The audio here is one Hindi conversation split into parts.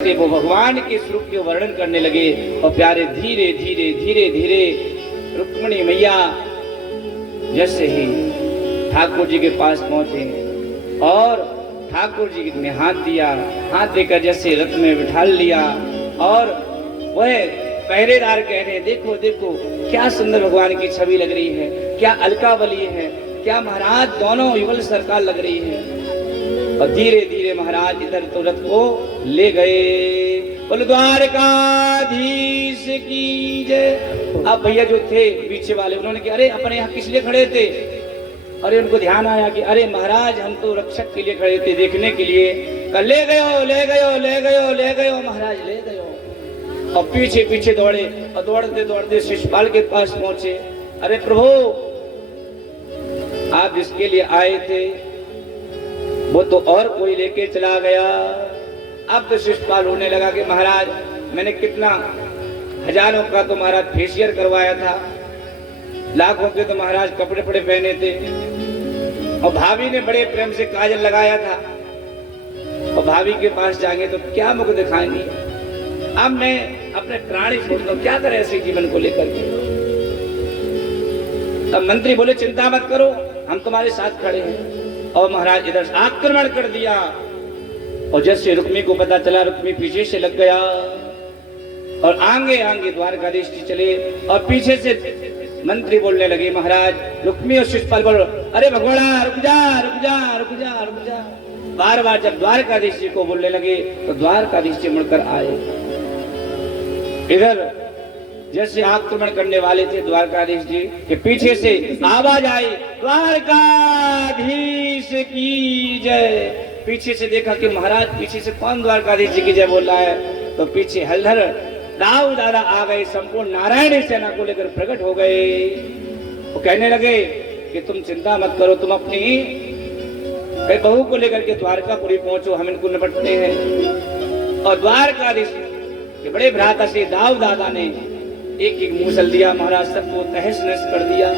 वो भगवान के स्वरूप के वर्णन करने लगे और प्यारे धीरे धीरे धीरे धीरे रुक्मिणी मैया जैसे ही ठाकुर जी के पास पहुंचे और ठाकुर जी ने हाथ दिया, हाथ देकर जैसे रथ में बिठा लिया और वह पहरेदार कह रहे हैं देखो देखो क्या सुंदर भगवान की छवि लग रही है, क्या अलकावली है, क्या महाराज दोनों युगल सरकार लग रही है। और धीरे धीरे महाराज इधर तो रथ को ले गए। बोल द्वारकाधीश की जय। अब भैया जो थे पीछे वाले उन्होंने कहा अरे अपने यहाँ किस लिए खड़े थे। अरे उनको ध्यान आया कि अरे महाराज हम तो रक्षक के लिए खड़े थे, देखने के लिए। ले गयो ले गयो ले गयो ले गयो महाराज ले गयो। और पीछे पीछे दौड़े और दौड़ते दौड़ते शिषपाल के पास पहुंचे। अरे प्रभु आप जिसके लिए आए थे वो तो और कोई लेके चला गया। अब तो शिषपाल होने लगा कि महाराज मैंने कितना हजारों का तो महाराज फेशियल करवाया था, लाखों के तो महाराज कपड़े पड़े पहने थे और भाभी ने बड़े प्रेम से काजल लगाया था और भाभी के पास जाएंगे तो क्या मुख दिखाएंगे। अब मैं अपने प्राणी छोड़ दूं, क्या करें ऐसे जीवन को लेकर के। तब मंत्री बोले चिंता मत करो हम तुम्हारे साथ खड़े हैं। और महाराज इधर आक्रमण कर दिया और जैसे रुक्मी को पता चला रुक्मी पीछे से लग गया और आगे आगे द्वारकाधीश जी चले और पीछे से मंत्री बोलने लगे महाराज रुक्मी और शिषपाल बोलो अरे भगवान रुक जा रुक जा रुक जा रुक जा। बार बार जब द्वारकाधीश जी को बोलने लगे तो द्वारकाधीश जी मुड़कर आए। इधर जैसे आक्रमण करने वाले थे द्वारकाधीश जी के पीछे से आवाज आई द्वारकाधीश की जय। पीछे से देखा कि महाराज पीछे से कौन द्वारकाधीश जी की जय बोल रहा है। तो पीछे हलधर दाऊ दादा आ गए, संपूर्ण नारायणी सेना को लेकर प्रकट हो गए। वो कहने लगे कि तुम चिंता मत करो, तुम अपनी बहू को लेकर के द्वारकापुरी पहुंचो, हम इनको निपटते हैं। और द्वारकाधीश के बड़े भ्राता से दाऊ दादा ने एक एक मूसल दिया, महाराज सबको तहस नहस कर दिया।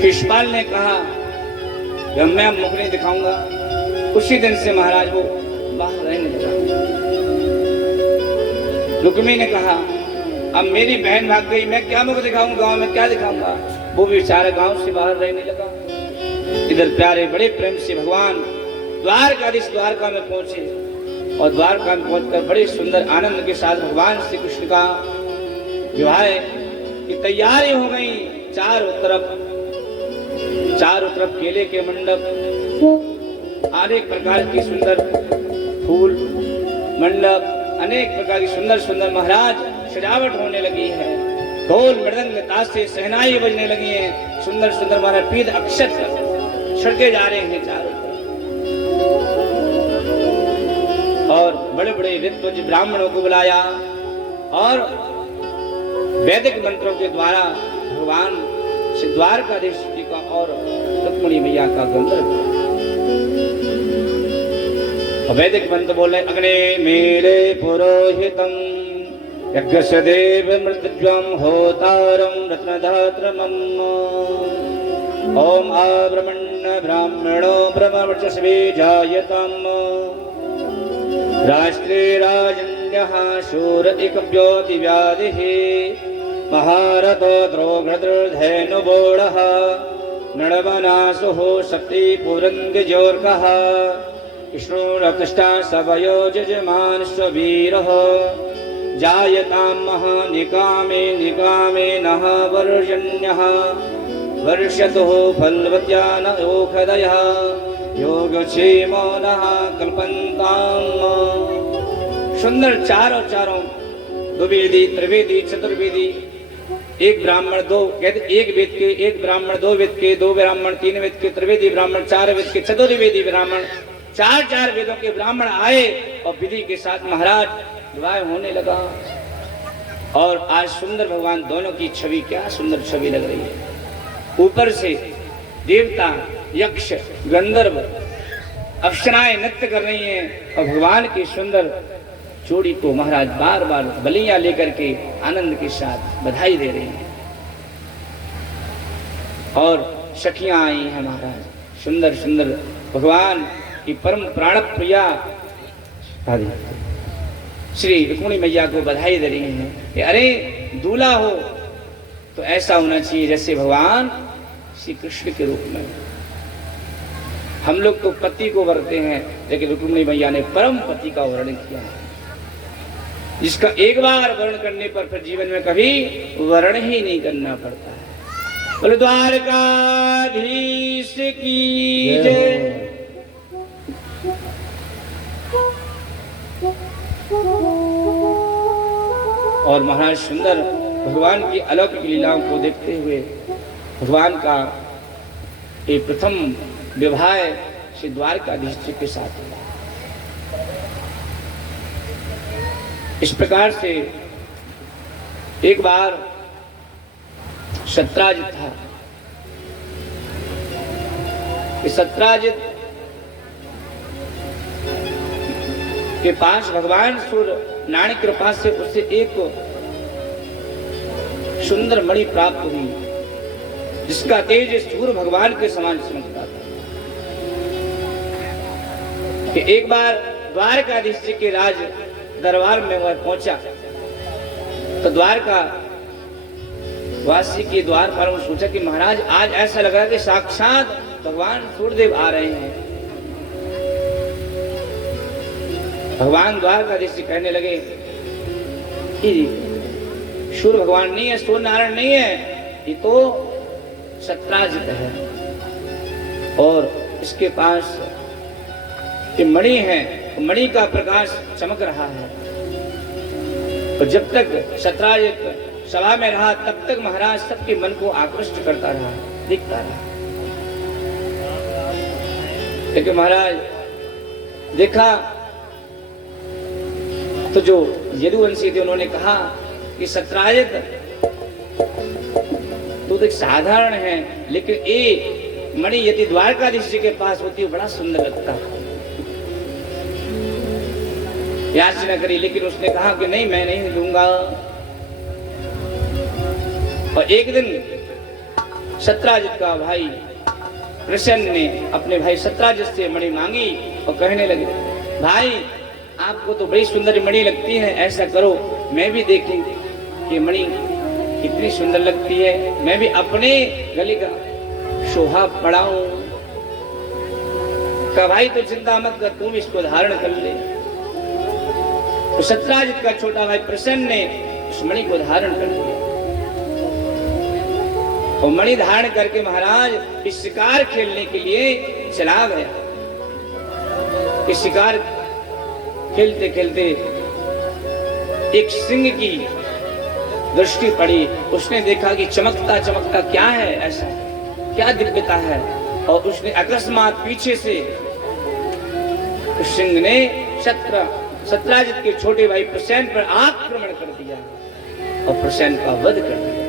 शिषपाल ने कहा मैं मुख नहीं दिखाऊंगा। उसी दिन से महाराज वो बाहर रहने लगा। रुक्मी ने कहा अब मेरी बहन भाग गई, मैं क्या मुख दिखाऊंगा, गांव में क्या दिखाऊंगा। वो भी बेचारा गांव से बाहर रहने लगा। इधर प्यारे बड़े प्रेम से भगवान द्वारकाधीश द्वारका में पहुंचे और द्वारका में पहुंचकर बड़े सुंदर आनंद के साथ भगवान श्री कृष्ण का विवाह की तैयारी हो गई। चारों तरफ केले के मंडप, अनेक प्रकार की सुंदर फूल मंडप, अनेक प्रकार की सुंदर सुंदर महाराज सजावट होने लगी है। ढोल मृदंग ताशे सहनाई बजने लगी है। सुंदर सुंदर महाराज पीद अक्षत छिड़के जा रहे हैं चारों तरफ। और बड़े बड़े विद्वज ब्राह्मणों को बुलाया और वैदिक मंत्रों के द्वारा भगवान श्री द्वारकाधीश जी का और रुक्मिणी मैया का गंधर्व वैदिक मंत्र बोले अग्ने मेले पुरोहितम यज्ञस्य देव मृतज्वम होतारम रत्नधात्रमम ओम आब्रह्मण्य ब्राह्मणो ब्रह्मवर्चस्वे जायतम राष्ट्रे राजन्यः शूर एकव्योति व्याधिः महारथो द्रोघ्रधेनुबोढः नृवनासुः शक्तिपुरन्दजोर्कः विष्णुरतिष्ठा सवयो जजमान स्ववीरः जायतां महानिकामे निकामे नः वर्जन्यः वर्षतुः फलवत्या न ओखदयः योगक्षेमो नः कल्पन्ताम्। सुंदर चारों द्विवेदी त्रिवेदी चतुर्वेदी, एक ब्राह्मण दो कहते एक वेद के, एक ब्राह्मण दो वेद के, दो ब्राह्मण तीन वेद के, त्रिवेदी ब्राह्मण चार वेद के, चतुर्वेदी ब्राह्मण चार वेदों के ब्राह्मण आए और विधि के साथ महाराज विवाह होने लगा। और आज सुंदर भगवान दोनों की छवि, क्या सुंदर छवि लग रही है। ऊपर से देवता यक्ष गंधर्व अप्सराएं नृत्य कर रही हैं और भगवान की सुंदर जोड़ी को महाराज बार बार बलियां लेकर के आनंद के साथ बधाई दे रहे हैं। और सखियां आई हैं महाराज, सुंदर सुंदर भगवान की परम प्राण प्रिया हरि श्री रुक्मिणी मैया को बधाई दे रही हैं कि अरे दूल्हा हो तो ऐसा होना चाहिए जैसे भगवान श्री कृष्ण के रूप में। हम लोग तो पति को वरते हैं, लेकिन रुक्मिणी मैया ने परम पति का वर्णन किया है, जिसका एक बार वर्ण करने पर फिर जीवन में कभी वर्ण ही नहीं करना पड़ता है। बोले द्वारकाधीश की जय। और महाराज सुंदर भगवान की अलौकिक लीलाओं को देखते हुए भगवान का ये प्रथम विवाह श्री द्वारकाधीश जी के साथ हुआ। इस प्रकार से एक बार सत्राजित था। सत्राजित के पास भगवान सूर्य नारायण कृपा से उसे एक सुंदर मणि प्राप्त हुई, जिसका तेज सूर्य भगवान के समान चमकता था। कि एक बार द्वारकाधीश जी के राज दरबार में वह पहुंचा तो द्वारका वासी के द्वार पर वो सोचा कि महाराज आज ऐसा लग रहा है कि साक्षात भगवान सूर्यदेव आ रहे हैं। भगवान द्वारकाधीश जी कहने लगे कि सूर्य भगवान नहीं है, सूर्य नारायण नहीं है, ये तो सत्राजित है और इसके पास ये मणि है, मणि का प्रकाश चमक रहा है। और जब तक सत्राजित सभा में रहा तब तक महाराज सबके मन को आकृष्ट करता रहा, दिखता रहा। लेकिन महाराज देखा तो जो यदुवंशी थे उन्होंने कहा कि सत्राजित तो एक साधारण है, लेकिन ये मणि यदि द्वारकाधीश जी के पास होती बड़ा सुंदर लगता। याचना करी, लेकिन उसने कहा कि नहीं, मैं नहीं दूंगा। और एक दिन सत्राजित का भाई प्रसन्न ने अपने भाई सत्राजित से मणि मांगी और कहने लगे, भाई आपको तो बड़ी सुंदर मणि लगती है, ऐसा करो मैं भी देखूं कि मणि कितनी सुंदर लगती है, मैं भी अपने गले का शोभा बढ़ाऊं। का भाई तो चिंता मत कर, तुम इसको धारण कर ले। तो सत्राजित का छोटा भाई प्रसन्न ने उस मणि को धारण कर लिया और मणि धारण करके महाराज इस शिकार खेलने के लिए चला गया। इस शिकार खेलते खेलते एक सिंह की दृष्टि पड़ी, उसने देखा कि चमकता चमकता क्या है, ऐसा क्या दिव्यता है, और उसने अकस्मात पीछे से उस सिंह ने सत्राजित के छोटे भाई प्रसेन पर आक्रमण कर दिया और प्रसेन का वध कर दिया।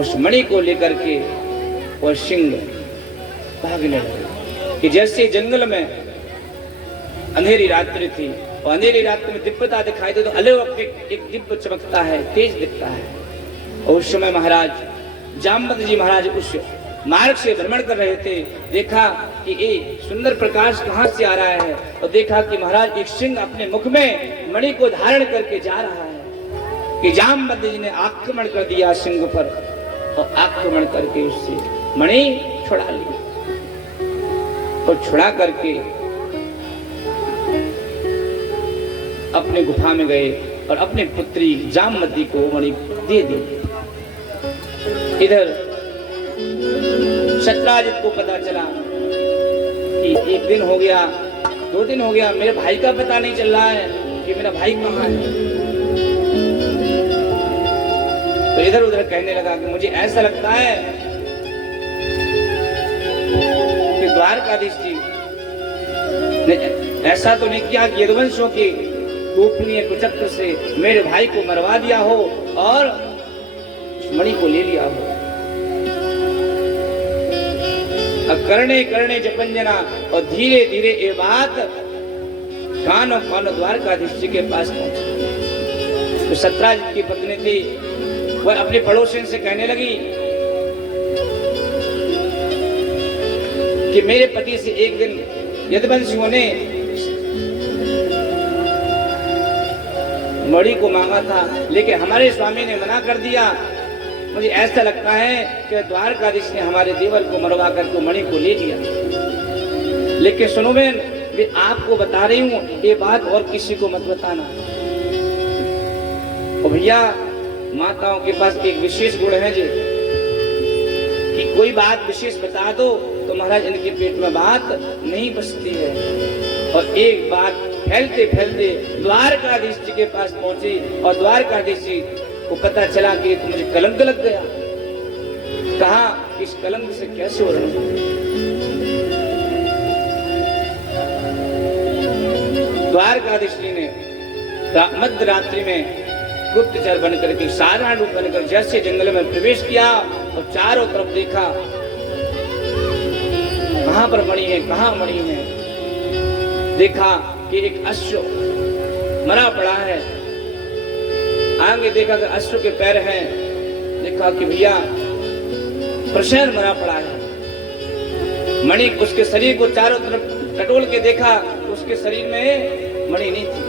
उस मणि को लेकर के वह सिंह भागने लगे कि जैसे जंगल में अंधेरी रात्रि थी और अंधेरी रात्रि में दिव्यता दिखाई दे तो अलौकिक एक दिव्य चमकता है, तेज दिखता है। और उस समय महाराज जामवंत जी महाराज उस मार्ग से भ्रमण कर रहे थे, देखा कि ये सुंदर प्रकाश कहां से आ रहा है, और देखा कि महाराज एक सिंह अपने मुख में मणि को धारण करके जा रहा है। कि जामवंत जी ने आक्रमण कर दिया सिंह पर और आक्रमण करके उससे मणि छुड़ा ली और छुड़ा करके अपने गुफा में गए और अपने पुत्री जामवती को मणि दे दी। इधर सत्राजित को पता चला कि एक दिन हो गया, 2 दिन हो गया, मेरे भाई का पता नहीं चल रहा है कि मेरा भाई कहाँ है। तो इधर उधर कहने लगा कि मुझे ऐसा लगता है कि द्वारकाधीश जी ने ऐसा तो नहीं किया कि यदुवंशों के गोपनीय कुचक्र से मेरे भाई को मरवा दिया हो और मणि को ले लिया हो। अब करने करने जपंजना और धीरे धीरे ये बात कानों कानों द्वारकाधीश जी के पास पहुंची। तो सत्राजित की पत्नी थी, वह अपने पड़ोसन से कहने लगी कि मेरे पति से एक दिन यदुवंशियों ने मणि को मांगा था, लेकिन हमारे स्वामी ने मना कर दिया। मुझे ऐसा लगता है कि द्वारकाधीश ने हमारे देवर को मरवा कर मणि को ले लिया। लेकिन सुनो बहन, मैं आपको बता रही हूँ, ये बात और किसी को मत बताना। और भैया, माताओं के पास एक विशेष गुण है जी, कि कोई बात विशेष बता दो तो महाराज इनके पेट में बात नहीं बसती है। और एक बात फैलते फैलते द्वारकाधीश जी के पास पहुंची, और द्वारकाधीश जी को पता चला कि तो मुझे कलंक लग गया। कहा इस कलंक से कैसे हो रहा। द्वारकाधीश जी ने मध्य रात्रि में गुप्तचर बनकर के साधारण रूप बनकर जैसे जंगल में प्रवेश किया और चारों तरफ देखा, कहां पर मणि है, कहां मणि है। देखा कि एक अश्व मरा पड़ा है। आगे देखा कि अश्व के पैर हैं। देखा कि भैया प्रशर मरा पड़ा है। मणि उसके शरीर को चारों तरफ टटोल के देखा, उसके शरीर में मणि नहीं थी।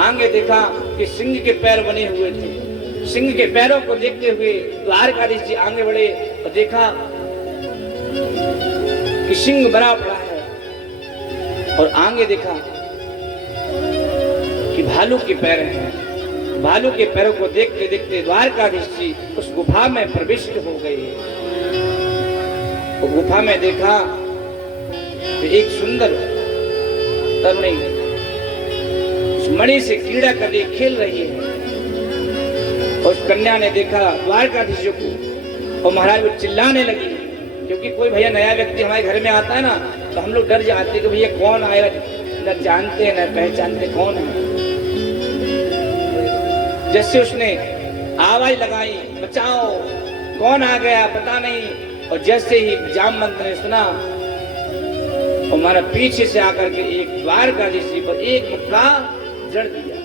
आगे देखा कि सिंह के पैर बने हुए थे। सिंह के पैरों को देखते हुए द्वारकाधीश जी आगे बढ़े और देखा कि सिंह बना पड़ा है। और आगे देखा कि भालू के पैर हैं। भालू के पैरों को देखते देखते द्वारकाधीश जी उस गुफा में प्रविष्ट हो गए। वो गुफा में देखा कि एक सुंदर तरुणी मणि से क्रीड़ा कर रही, खेल रही है। और उस कन्या ने देखा द्वारकाधीश को, और महाराज वो चिल्लाने लगी, क्योंकि कोई भैया नया व्यक्ति हमारे घर में आता है ना, तो हम लोग डर जाते कि भैया कौन आएगा, न जानते न पहचानते कौन है। जैसे उसने आवाज लगाई, बचाओ, कौन आ गया पता नहीं। और जैसे ही जामवंत ने सुना, हमारा पीछे से आकर के एक द्वारकाधीश जी पर एक मुक्का जड़ दिया।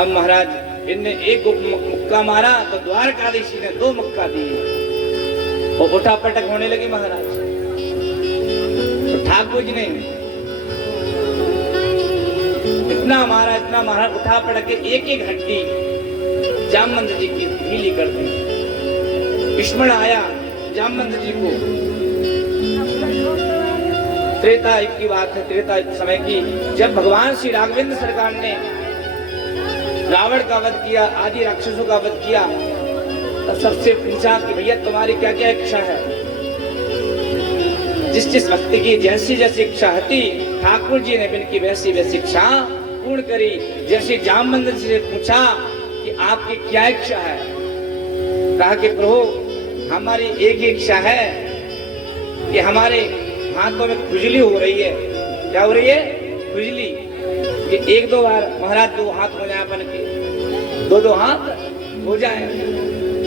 अब महाराज इनने एक मुक्का मारा तो द्वारकाधीश जी ने 2 मुक्का दिए और उठा पटक होने लगी महाराज। तो ठाकुर जी ने इतना महाराज उठा पटक के एक हड्डी जामवंत जी की ढीली कर दी। स्मरण आया जामवंत जी को। त्रेता युग की बात है, त्रेता समय की, जब भगवान श्री राघवेंद्र सरकार ने रावण का वध किया, आदि राक्षसों का वध किया, तब सबसे पूछा कि भैया तुम्हारी क्या क्या इच्छा है। जिस भक्ति की जैसी जैसी इच्छा थी, ठाकुर जी ने इनकी वैसी वैसी इच्छा पूर्ण करी। जैसे जामवंत जी से पूछा कि आपकी क्या इच्छा है, कहा कि प्रभु हमारी एक ही इच्छा है कि हमारे हाथों में खुजली हो रही है। क्या हो रही है? खुजली। कि 1-2 बार महाराज 2 हाथ हो जाए, बन के 2-2 हाथ हो जाए।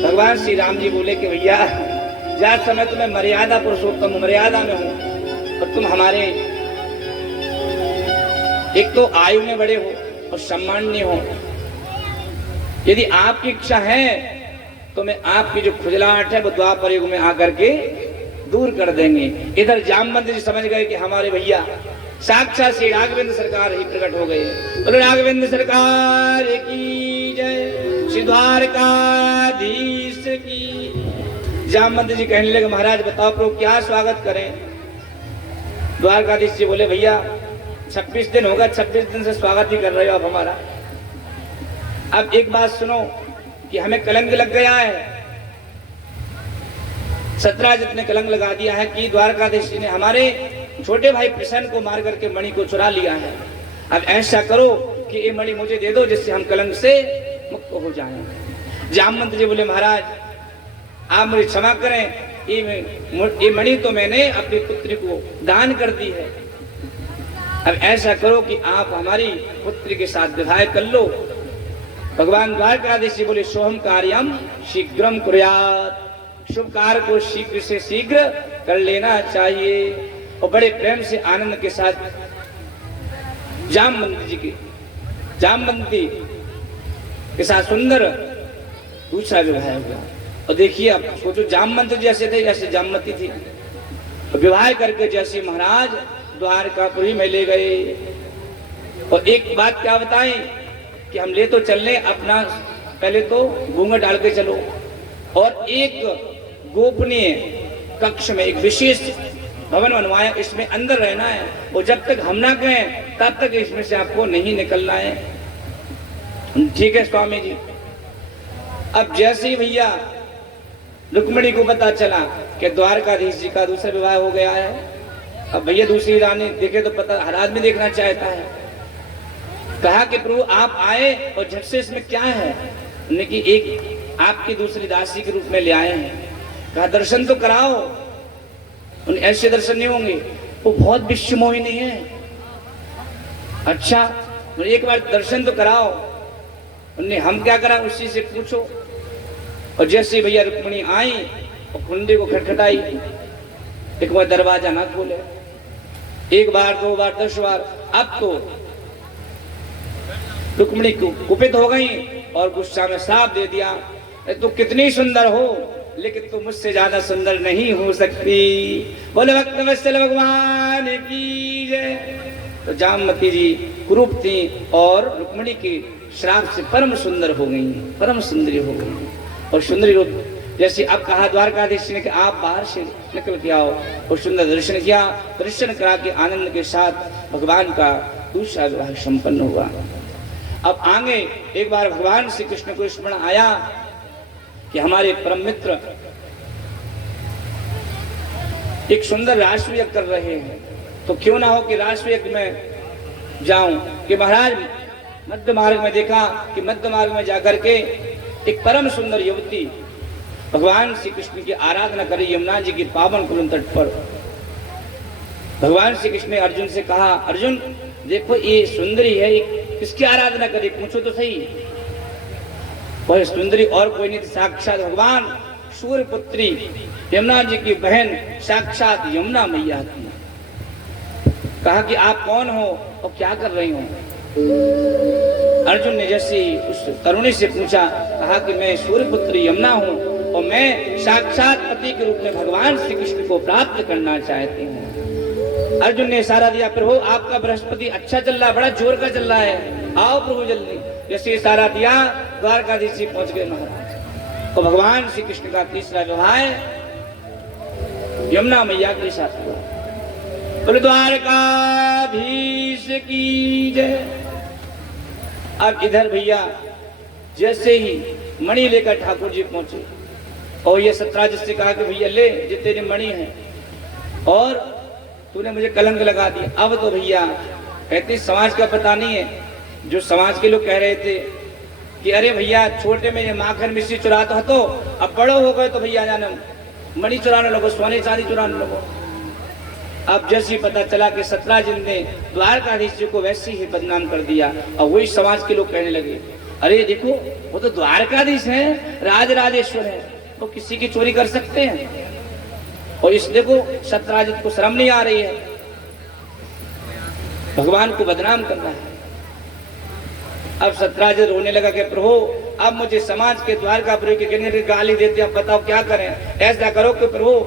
भगवान श्री राम जी बोले कि भैया जा समय तुम्हें मर्यादा पुरुषोत्तम मर्यादा में हूं, और तुम हमारे एक तो आयु में बड़े हो और सम्माननीय हो। यदि आपकी इच्छा है तो मैं आपकी जो खुजलाहट है वो द्वापर युग में आकर के दूर कर देंगे। इधर जामवंत जी समझ गए कि हमारे भैया साक्षात श्री राघवेंद्र सरकार ही प्रकट हो गए। बोलो राघवेंद्र सरकार की जय, श्री द्वारकाधीश की। जामवंत जी कहने लगे महाराज बताओ प्रभु क्या स्वागत करें। द्वारकाधीश जी बोले भैया 26 दिन होगा, 26 दिन से स्वागत ही कर रहे हो आप हमारा। अब एक बात सुनो कि हमें कलंक लग गया है। 17 जितने कलंक लगा दिया है कि द्वारकाधीश जी ने हमारे छोटे भाई प्रसन्न को मार करके मणि को चुरा लिया है। अब ऐसा करो कि ये मणि मुझे दे दो जिससे हम कलंक से मुक्त हो जाएं। जामवंत जी बोले महाराज आप मुझे क्षमा करें, ये मणि तो मैंने अपनी पुत्री को दान कर दी है। अब ऐसा करो कि आप हमारी पुत्री के साथ विवाह कर लो। भगवान द्वारकाधीश जी बोले सोहम कार्यम शीघ्रम कुर्यात्, शुभ कार्य को शीघ्र से शीघ्र कर लेना चाहिए। और बड़े प्रेम से आनंद के साथ जामवंती के साथ सुंदर दूसरा विवाह हुआ। और देखिए अब सोचो जामवंत जैसे थे जैसे जामवती थी, विवाह करके जैसे महाराज द्वारकापुरी में ले गए। और एक बात क्या बताएं कि हम ले तो चल रहे अपना, पहले तो घूंघट डाल के चलो, और एक गोपनीय कक्ष में एक विशेष भवन बनवाया, इसमें अंदर रहना है, और जब तक हम ना कहें तब तक इसमें से आपको नहीं निकलना है। ठीक है स्वामी जी। अब जैसे ही भैया रुक्मिणी को पता चला कि द्वारकाधीश जी का दूसरा विवाह हो गया है, अब भैया दूसरी रानी देखे तो पता, हर आदमी देखना चाहता है। कहा कि प्रभु आप आए और झट से इसमें क्या है, कि एक आपकी दूसरी दासी के रूप में ले आए हैं। कहा दर्शन तो कराओ। उन्हें ऐसे दर्शन नहीं होंगे, वो बहुत विश्वमोहिनी है। अच्छा, एक बार दर्शन तो कराओ। उन्हें हम क्या करा उसी से पूछो। और जैसे भैया रुक्मिणी आई और कुंडी को खटखटाई, एक बार दरवाजा ना खोले, एक बार, दो बार, 10 बार। अब तो रुक्मिणी कुपित हो गई और गुस्सा में साफ दे दिया, तो कितनी सुंदर हो लेकिन तुम मुझसे ज्यादा सुंदर नहीं हो सकती। बोले भक्त वत्सल भगवान की जय। तो जामवती जी कुरूप थी और रुक्मिणी के श्राप से परम सुंदर हो गई, परम सुंदरी हो गई। और सुंदरी रूप जैसे अब कहा द्वारकाधीश ने कि आप बाहर से निकल के आओ, और सुंदर दर्शन किया। दर्शन करा के आनंद के साथ भगवान का दूसरा विवाह संपन्न हुआ। अब आगे एक बार भगवान श्री कृष्ण को स्मरण आया कि हमारे परम मित्र एक सुंदर राष्ट्रीय कर रहे हैं, तो क्यों ना हो कि राष्ट्रीय में जाऊं। कि महाराज मध्य मार्ग में देखा कि मध्य मार्ग में जाकर के एक परम सुंदर युवती भगवान श्री कृष्ण की आराधना करी यमुना जी की पावन कुरुन तट पर। भगवान श्री कृष्ण ने अर्जुन से कहा, अर्जुन देखो ये सुंदरी है, किसकी आराधना करी, पूछो तो सही। वह सुंदरी और कोई नहीं, साक्षात भगवान सूर्य पुत्री यमुना जी की बहन साक्षात यमुना मैया थी। कहा कि आप कौन हो और क्या कर रही हो। अर्जुन ने जैसे उस तरुणी से पूछा, कहा कि मैं सूर्य पुत्री यमुना हूँ और मैं साक्षात पति के रूप में भगवान श्री कृष्ण को प्राप्त करना चाहती हूँ। अर्जुन ने इशारा दिया, प्रभु आपका बृहस्पति अच्छा चल रहा है, बड़ा जोर का चल रहा है, आओ प्रभु जल्दी। जैसे इशारा दिया द्वारकाधीश जी पहुंच गए महाराज। तो भगवान श्री कृष्ण का तीसरा विवाह यमुना मैया के साथ हुआ। तो द्वारकाधीश की जय। अब इधर भैया जैसे ही मणि लेकर ठाकुर जी पहुंचे और ये सत्राजित से कहा कि भैया ले जितने मणि है, और तूने मुझे कलंक लगा दिया। अब तो भैया कहते समाज का पता नहीं है, जो समाज के लोग कह रहे थे कि अरे भैया छोटे में ये माखन मिश्री चुराता हो, तो अब बड़ो हो गए तो भैया जाना मणि चुराने लगो, सोने चांदी चुराने लगो। अब जैसे पता चला कि सत्राजित ने द्वारकाधीश जी को वैसे ही बदनाम कर दिया, और वही समाज के लोग कहने लगे, अरे देखो वो तो द्वारकाधीश हैं, राज राजेश्वर है, वो किसी की चोरी कर सकते हैं। और इस देखो सत्राजित को शर्म नहीं आ रही है, भगवान को बदनाम कर रहा है। अब सत्राजित रोने लगा कि प्रभु अब मुझे समाज के द्वारकापुरी के कहने गाली देते, अब बताओ क्या करें। ऐसा करो कि प्रभु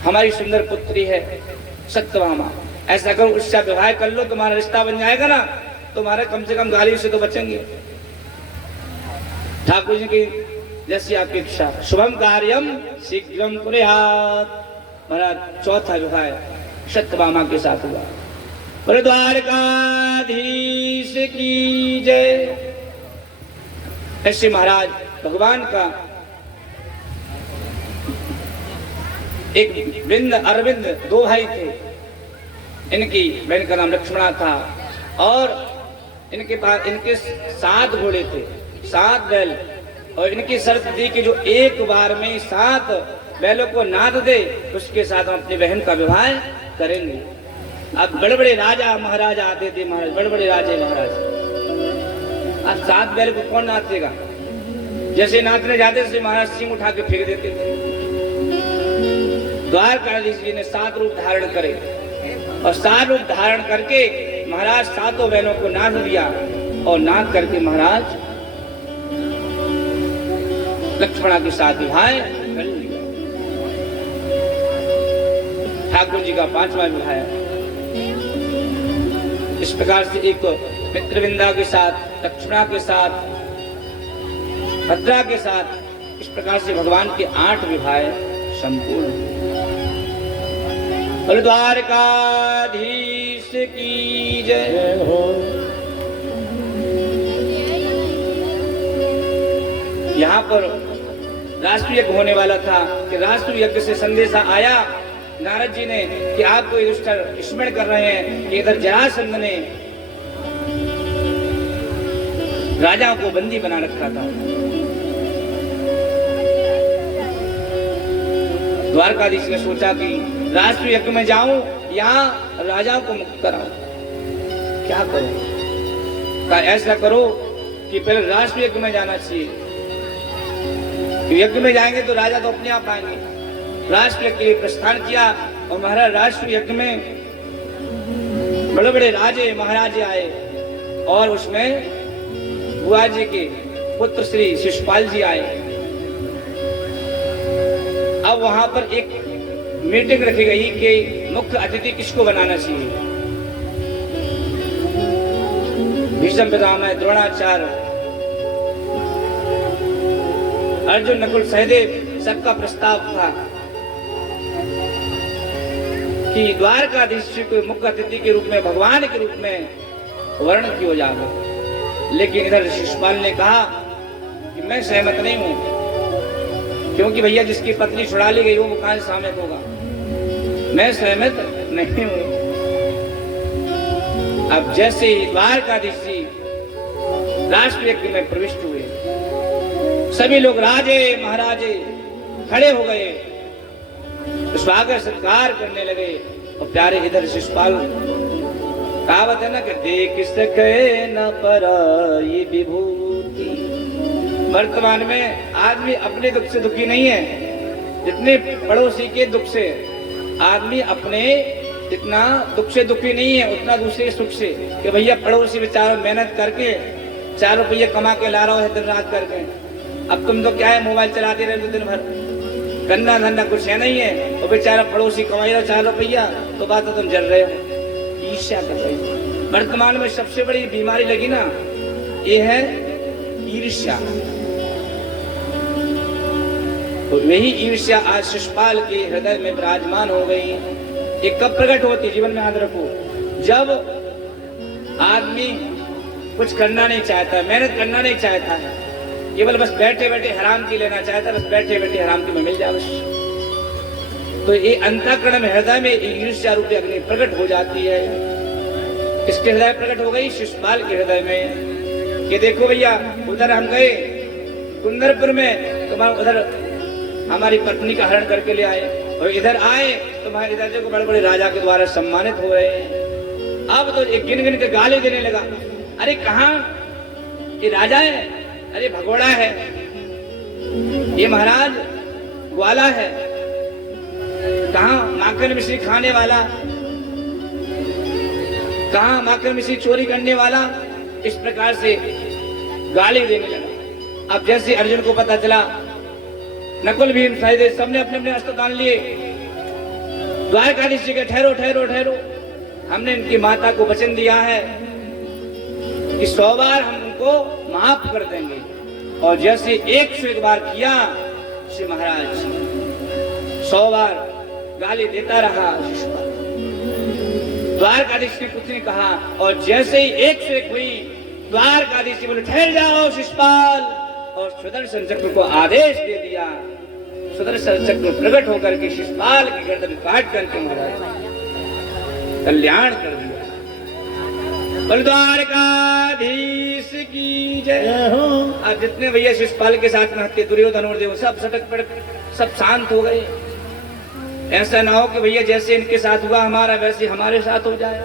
हमारी सुंदर पुत्री है सत्यभामा, ऐसा करो उससे विवाह कर लो, तुम्हारा रिश्ता बन जाएगा ना, तुम्हारा कम से कम गाली से तो बचेंगे। ठाकुर जी की जैसी आपकी इच्छा। शुभम कार्यम शीघ्रम कुर्यात्। महाराज चौथा विवाह सत्यभामा के साथ हुआ। द्वारकाधीश की जय। ऐसे महाराज भगवान का एक वृंद अरविंद दो भाई थे, इनकी बहन का नाम लक्ष्मणा था, और इनके पास इनके 7 घोड़े थे, 7 बैल, और इनकी शर्त थी कि जो एक बार में 7 बैलों को नाद दे उसके साथ हम अपनी बहन का विवाह करेंगे। अब बड़े बड़े राजा महाराजा आते थे, महाराज बड़े बड़े राजे महाराज, अब 7 बैल को कौन नाचेगा। जैसे नाचने जाते थे महाराज सिंह उठा के फेंक देते थे। द्वारकाधीश जी ने 7 रूप धारण करे, और 7 रूप धारण करके महाराज 7 बैलों को नाद दिया, और नाद करके महाराज लक्ष्मणा के साथ विवाह कर लिया। ठाकुर जी का 5वां विवाह। इस प्रकार से एक मित्रविंदा के साथ, लक्ष्मणा के साथ, भद्रा के साथ, इस प्रकार से भगवान के 8 विवाह संपूर्ण। बोलो द्वारकाधीश की जय हो। यहाँ पर राष्ट्रीय यज्ञ होने वाला था कि राष्ट्रीय यज्ञ से संदेशा आया नारद जी ने कि आप कोई दुष्ट स्मरण कर रहे हैं कि इधर जरासंध ने राजाओं को बंदी बना रखा था। द्वारकाधीश ने सोचा कि राष्ट्रीय यज्ञ में जाऊं, यहाँ राजाओं को मुक्त कराऊं, क्या करूं? कहा ऐसा करो कि पहले राष्ट्रीय यज्ञ में जाना चाहिए। यज्ञ में जाएंगे तो राजा तो अपने आप आएंगे। राष्ट्र यज्ञ के लिए प्रस्थान किया और महाराज राष्ट्र यज्ञ में बड़े बड़े राजे महाराजे आए और उसमें बुआ जी के पुत्र श्री शिशुपाल जी आए। अब वहां पर एक मीटिंग रखी गई कि मुख्य अतिथि किसको बनाना चाहिए। भीष्म पितामह, द्रोणाचार्य, अर्जुन, नकुल, सहदेव सबका प्रस्ताव था कि द्वारकाधीश को मुख्य अतिथि के रूप में, भगवान के रूप में वर्ण किया जाए। लेकिन इधर शिशुपाल ने कहा कि मैं सहमत नहीं हूं, क्योंकि भैया जिसकी पत्नी छुड़ा ली गई वो कहां से सहमत होगा। मैं सहमत नहीं हूं। अब जैसे ही द्वारकाधीश जी राष्ट्रीय यज्ञ में प्रविष्ट हुए, सभी लोग राजे महाराजे खड़े हो गए, स्वागत सत्कार करने लगे। और प्यारे इधर शिशुपाल, कहावत है ना कि देख सके न पराई विभूति। वर्तमान में आदमी अपने दुख से दुखी नहीं है जितने पड़ोसी के दुख से। आदमी अपने जितना दुख से दुखी नहीं है उतना दूसरे सुख से, कि भैया पड़ोसी बेचारा मेहनत करके 4 रुपये कमा के ला रहा है दिन रात करके। अब तुम तो क्या है, मोबाइल चलाते रहते दिन भर, करना धंधा कुछ है नहीं है, और बेचारा पड़ोसी कमाई रहा 4 रुपया, तो बात तो तुम जल रहे हो, ईर्ष्या कर रहे हो। वर्तमान में सबसे बड़ी बीमारी लगी ना, ये है ईर्ष्या। तो वही ईर्ष्या आज शिशुपाल के हृदय में विराजमान हो गई। ये कब प्रकट होती, जीवन में याद रखो, जब आदमी कुछ करना नहीं चाहता, मेहनत करना नहीं चाहता है, केवल बस बैठे बैठे हराम की लेना चाहता है, बस बैठे बैठे हराम की में मिल जाए। तो ये अंतःकरण में, हृदय में ईर्ष्या रूपी अग्नि प्रकट हो जाती है। इसके हृदय प्रकट हो गई शिशुपाल के हृदय में कि देखो भैया, उधर हम गए कुंदरपुर में, तो उधर हमारी पत्नी का हरण करके ले आए, और इधर आए तो हमारे इधर देखो बड़े बड़े राजा के द्वारा सम्मानित हो रहे हैं। अब तो एक गिन गिन के गाली देने लगा। अरे कहाँ ये राजा है, अरे भगोड़ा है, ये महाराज ग्वाला है, कहाँ माखन मिश्री खाने वाला, कहाँ माखन मिश्री चोरी करने वाला। इस प्रकार से गाली देने लगा। अब जैसे अर्जुन को पता चला, नकुल, भीम, सहदेव सबने अपने अपने अस्त्र तान लिए। द्वारकाधीश जी के ठहरो ठहरो ठहरो, हमने इनकी माता को वचन दिया है कि 100 बार हम उनको माफ कर देंगे। और जैसे 101 बार किया, श्री महाराज 100 बार गाली देता रहा शिशुपाल। द्वारकाधीश ने कुछ नहीं कहा, और जैसे ही 101 हुई, द्वारकाधीश बोले ठहर जाओ शिशुपाल, और सुदर्शन चक्र को आदेश दे दिया। सुदर्शन चक्र प्रकट होकर के शिशुपाल की गर्दन काट करके महाराज कल्याण कर दिया। बोल द्वारकाधीश की जय हो। अब जितने भैया शिशुपाल के साथ में हत्या, दुर्योधन और देव, सब सटक पड़क, सब शांत हो गए। ऐसा ना हो कि भैया जैसे इनके साथ हुआ हमारा, वैसे हमारे साथ हो जाए।